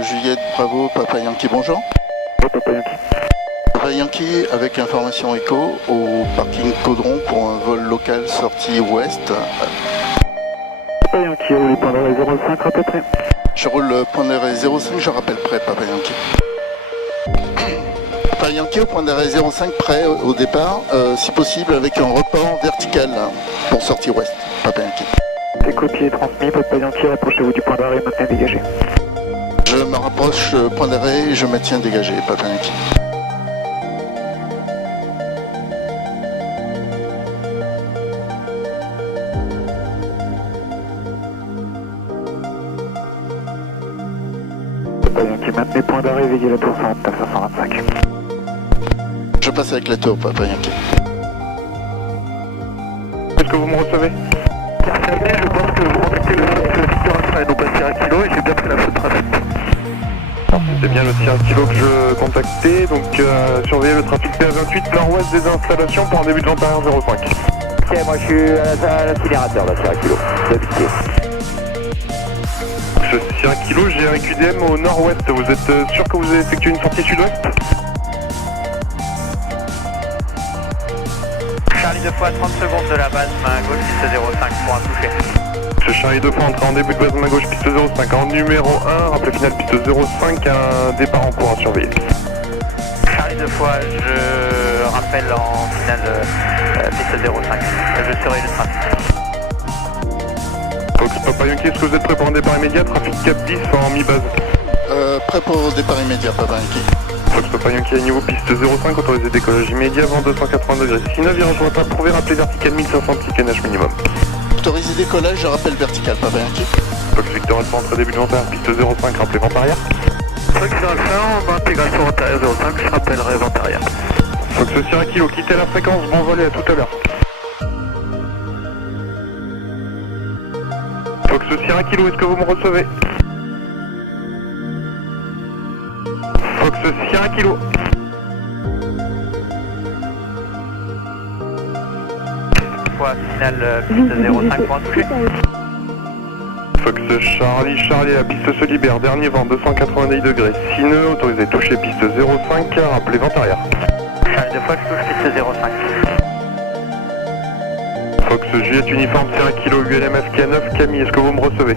Juliette Bravo, Papa Yankee, bonjour. Papa Yankee. Papa Yankee avec information écho au parking Caudron pour un vol local sortie ouest. Papa Yankee, roule point d'arrêt 05, rappel prêt. Je roule point d'arrêt 05, je rappelle prêt, Papa Yankee. Papa Yankee au point d'arrêt 05 prêt au départ, si possible avec un report vertical pour sortie ouest, Papa Yankee. C'est copié, transmis, Papa Yankee, rapprochez-vous du point d'arrêt, maintenez dégagé. Je me rapproche, point d'arrêt, et je me tiens dégagé, Papa Yankee. Papa Yankee, maintenez point d'arrêt, veillez la tour 129 525. Je passe avec la tour, Papa Yankee. Est-ce que vous me recevez? Je pense que vous contactez le Victor Alpha et non pas Sierra Kilo et j'ai bien pris la faute trafic. C'est bien le Sierra Kilo que je contactais, donc surveillez le trafic PA28 nord-ouest des installations pour un début de vente arrière 05. Ok, moi je suis à l'accélérateur là, Sierra Kilo, d'habitude. Ce Sierra Kilo, j'ai un QDM au nord-ouest, vous êtes sûr que vous avez effectué une sortie sud-ouest? Charlie 2 fois 30 secondes de la base, main gauche, piste 05 pour un touché. Ce Charlie 2 fois entré en début de base main gauche, piste 05. En numéro 1, rappel final piste 05, un départ en cours à surveiller. Charlie 2 fois, je rappelle en finale piste 05. Je surveille le trafic. Fox Papa Yankee, est-ce que vous êtes prêt pour un départ immédiat? Trafic Cap 10 en mi-base. Prêt pour départ immédiat, Papa Yankee. Fox Papa Yankee à niveau piste 05, autorisé décollage immédiat, vent 280 degrés. Si navire rejoint pas, pouvez rappeler vertical 1500 pieds canage minimum. Autorisé décollage, je rappelle vertical, Papa Yankee. Fox Victor Alpha, entrée début de vente arrière, piste 05, rappelez vente arrière. Fox Alpha, en intégration vente arrière 05, je rappellerai vente arrière. Fox Sierra Kilo, quittez la fréquence, bon vol et à tout à l'heure. Fox Sierra Kilo, est-ce que vous me recevez? Fox Sierra Kilo. Fois finale piste 05 pour un touché. Fox Charlie, la piste se libère, dernier vent 290 degrés, sineux, autorisé toucher piste 05, rappelez vente arrière. Charlie 2 fois, je touche piste 05. Fox Juliette uniforme Sierra Kilo ULMF K9, Camille, est-ce que vous me recevez?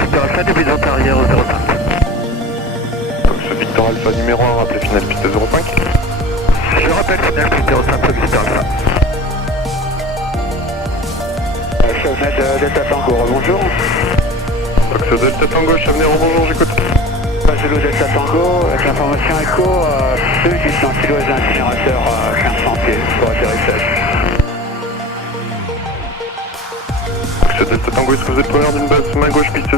Victor Alpha, début de vente arrière 05. Fox Victor Alpha numéro 1, rappelez finale piste 05. Je rappelle finale piste 05, Victor Alpha. Chevenel Delta Tango, bonjour. Fox Delta Tango, Chevenel, bonjour, j'écoute. Zulu Delta Tango, avec l'information écho, celui qui est en kilo d'incinérateur 1500 pieds pour atterrissage. Fox Delta Tango, est-ce que vous êtes preneur d'une base main gauche piste 05?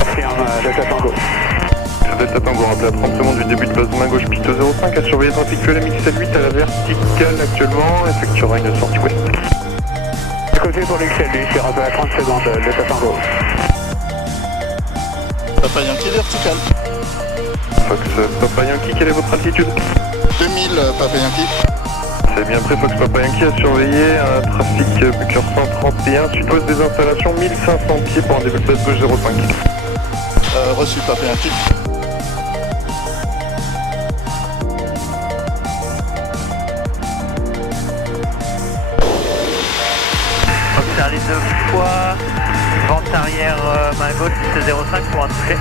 Affirme Delta Tango. Delta Tango, rappelez à 30 secondes du début de base main gauche piste 05, à surveiller trafic QLMX78 à la verticale actuellement, effectuera une sortie ouest. C'est côté pour l'XL, lui, c'est rappelé à 30 secondes, Delta Tango. Papa Yankee vertical. Fox Papa Yankee, quelle est votre altitude? 2000, Papa Yankee. C'est bien prêt, Fox Papa Yankee à surveiller un trafic Bucur 131, sud-ouest des installations, 1500 pieds pour un début de base gauche 05. Reçu, Papa Yankee. Fox Charlie 2 fois, vente arrière main gauche, piste 05 pour un touché.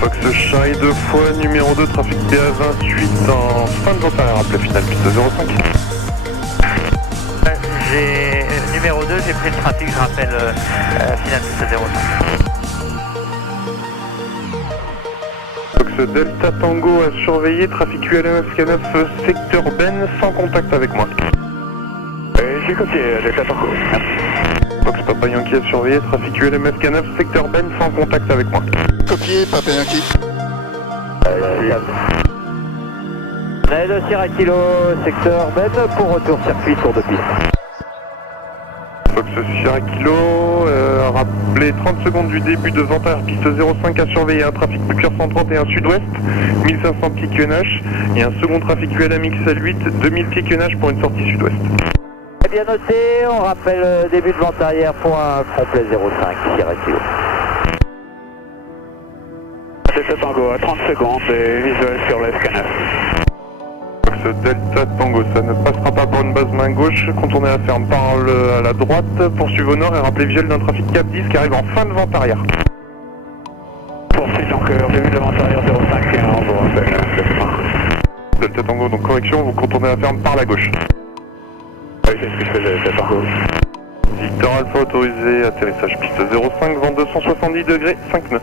Fox Charlie 2 fois, numéro 2, trafic BA28 en fin de vente arrière, rappelez finale piste 05. J'ai numéro 2, j'ai pris le trafic, je rappelle finale piste 05. Fox Delta Tango à surveiller, trafic ULMF K9 secteur Ben sans contact avec moi. J'ai copié Delta Tango. Fox Papa Yankee à surveiller, trafic ULMF K9 secteur Ben sans contact avec moi. Copié, Papa Yankee. Ned Sierra Kilo, secteur Ben pour retour circuit tour de piste. Fox Sierra Kilo, rappelez 30 secondes du début de vent arrière piste 05 à surveiller un trafic Bucure 131 sud-ouest, 1500 pieds QNH et un second trafic ULMX L8, 2000 pieds QNH pour une sortie sud-ouest. Bien noté, on rappelle début de vente arrière pour un complet 05 Sierra Kilo. Delta Tango à 30 secondes et visuel sur le scanner. Fox Delta Tango, ça ne passera pas par une base main gauche, contournez la ferme par à la droite, poursuivez au nord et rappelez visuel d'un trafic Cap 10 qui arrive en fin de vente arrière. Poursuite donc début de vente arrière 05 et on vous rappelle Delta Tango, donc correction, vous contournez la ferme par la gauche. Oui, c'est ce que je fais Delta Tango. Victor Alpha autorisé, atterrissage piste 05, vent 270 degrés, 5 nœuds.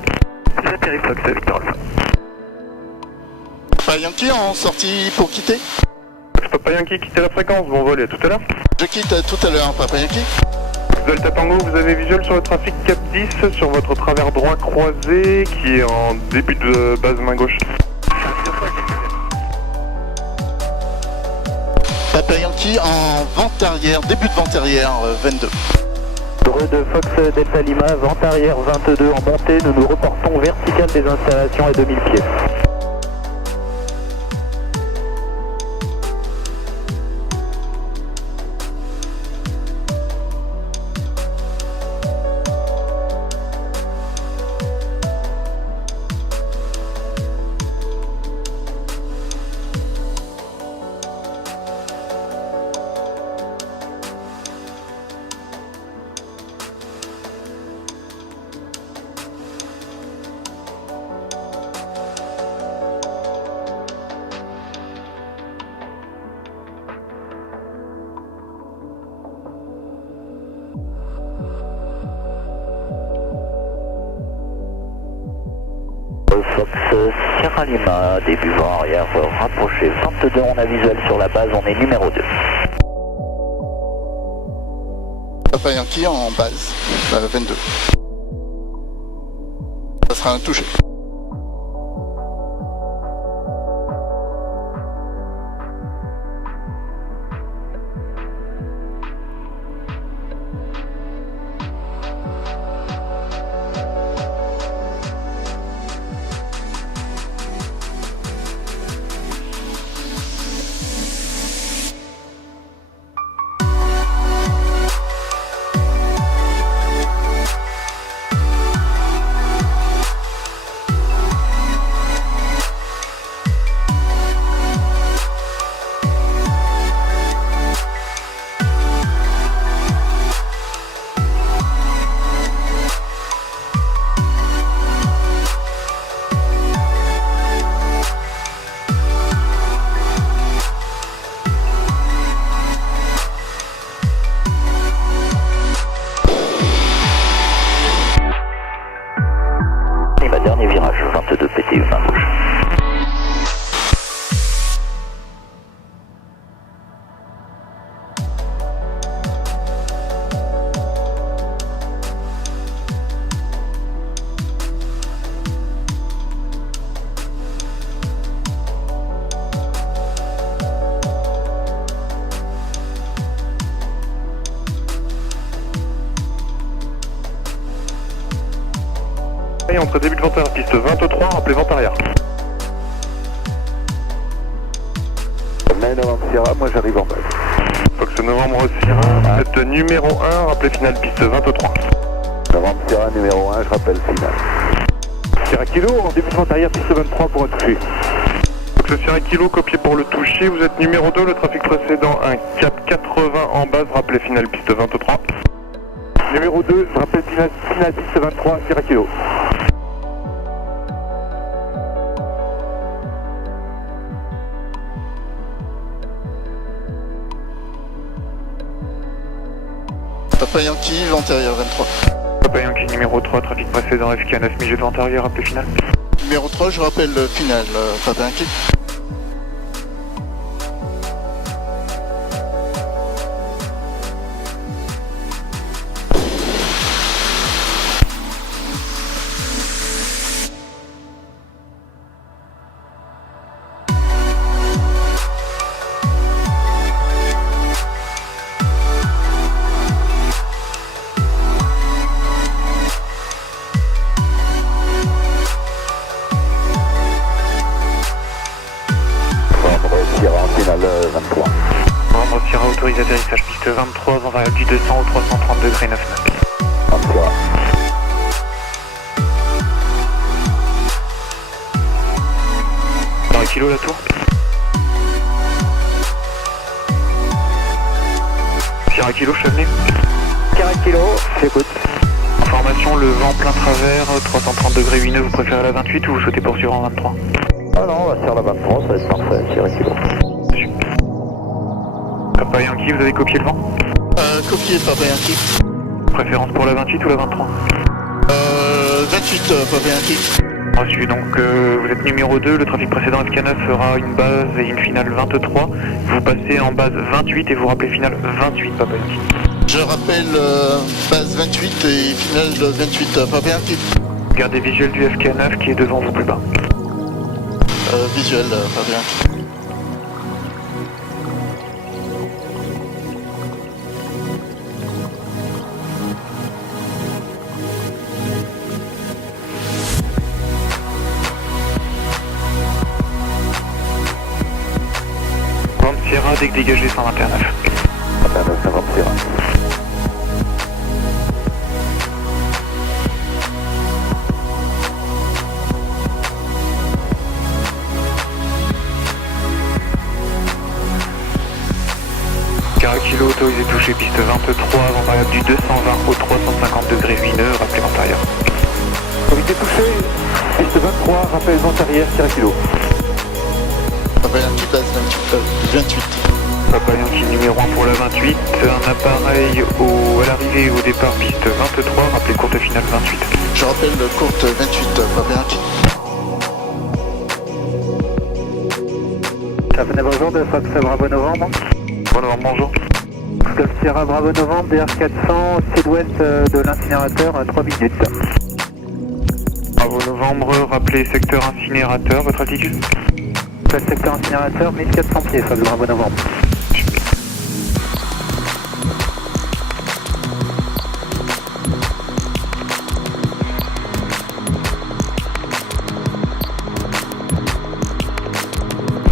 J'atterris Fox Victor Alpha. Papa Yankee en sortie pour quitter. Papa Yankee, quittez la fréquence, bon vol et à tout à l'heure. Je quitte tout à l'heure, Papa Yankee. Delta Tango, vous avez visuel sur le trafic Cap 10, sur votre travers droit croisé, qui est en début de base main gauche. Papa Yankee en vente arrière, début de vente arrière, 22. De Fox Delta Lima, vente arrière 22 en montée, nous nous reportons vertical des installations à 2000 pieds. Fox Sierra Lima, début vent arrière rapproché 22, on a visuel sur la base, on est numéro 2. Papa Yankee en base, 22. Ça sera un touché. Dernier virage, 22 PTU, main gauche. Et entre début de vente arrière, piste 23, rappelez vente arrière. Novembre Sierra, moi j'arrive en base. Fox Novembre Sierra, vous êtes numéro 1, rappelez finale piste 23. Novembre Sierra numéro 1, je rappelle finale. Sierra Kilo, en début de vente arrière, piste 23 pour un toucher. Fox Sierra Kilo, copié pour le toucher, vous êtes numéro 2, le trafic précédent, un cap 80 en base, rappelez finale piste 23. Numéro 2, je rappelle finale piste 23, Sierra Kilo. Papa Yankee, vente arrière 23. Papa Yankee numéro 3, trafic précédent, FK 9000, jet de vente arrière, rappelez finale. Numéro 3, je rappelle le final, Papa Yankee. final 23. Novembre Sierra autorise atterrissage piste 23, vent variable du 200 au 330 degrés 9 nœuds. 23. Par kilo la tour. Sierra Kilo, Chevenay. Sierra Kilo, j'écoute. Information, le vent plein travers, 330 degrés 8 nœuds, vous préférez la 28 ou vous souhaitez poursuivre en 23? Ah non, on va faire la 23, ça va être parfait, Sierra Kilo. Papa Yankee, vous avez copié le vent? Copier Papa Yankee. Préférence pour la 28 ou la 23? 28 Papa Yankee. Reçu, donc vous êtes numéro 2, le trafic précédent FK9 fera une base et une finale 23. Vous passez en base 28 et vous rappelez finale 28 Papa Yankee. Je rappelle base 28 et finale 28 Papa Yankee. Gardez visuel du FK9 qui est devant vous plus bas. Visuel Papa Yankee. Sierra, dès que dégagé 121 9. 29, 50 Sierra. Sierra Kilo autorisé toucher piste 23, vent variable du 220 au 350 degrés 8 nœuds, rappelez vent arrière. Comité touché, piste 23, rappel vent arrière, Sierra Kilo. Papa Yankee base 28. Papa Yankee numéro 1 pour la 28, un appareil à l'arrivée et au départ piste 23, rappelez courte finale 28. Je rappelle courte 28 Papa Yankee. Ça venait bonjour de Fox Bravo Novembre. Bon novembre, bonjour. Fox Sierra Bravo Novembre, DR400, sud-ouest de l'incinérateur à 3 minutes. Bravo novembre, rappelez secteur incinérateur, votre altitude? Le secteur incinérateur, 1400 pieds, Fox Bravo Novembre.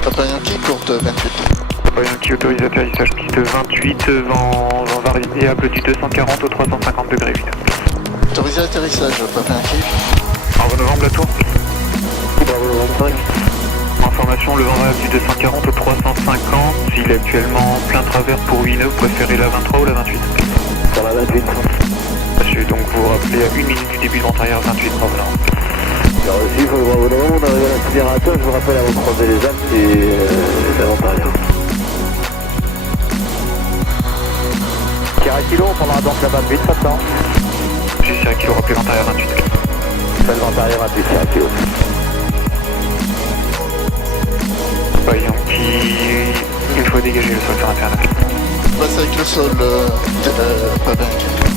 Papa Yankee courte 28. Papa Yankee autorise atterrissage piste 28, vent variable du 240 au 350 degrés 8. Autorisé atterrissage Papa Yankee. Bravo novembre, la tour. Bravo Novembre 5. Information, le vent variable du 240 au 350, il est actuellement plein travers pour 8 nœuds, vous préférez la 23 ou la 28? Sur la 28. Monsieur, donc vous rappelez à 1 minute du début de vent arrière 28, bravo novembre. Alors aussi, Fox Bravo Novembre, on arrive à l'incinérateur, je vous rappelle avant de croiser les Alpes et la vent arrière. Sierra Kilo, on prendra donc la 28, pas de temps. J'ai Sierra Kilo, rappelez vent arrière 28. Appel vent arrière 28, Sierra Kilo. Papa Yankee, il faut dégager le sol sur Internet. Passe avec le sol Papa Yankee.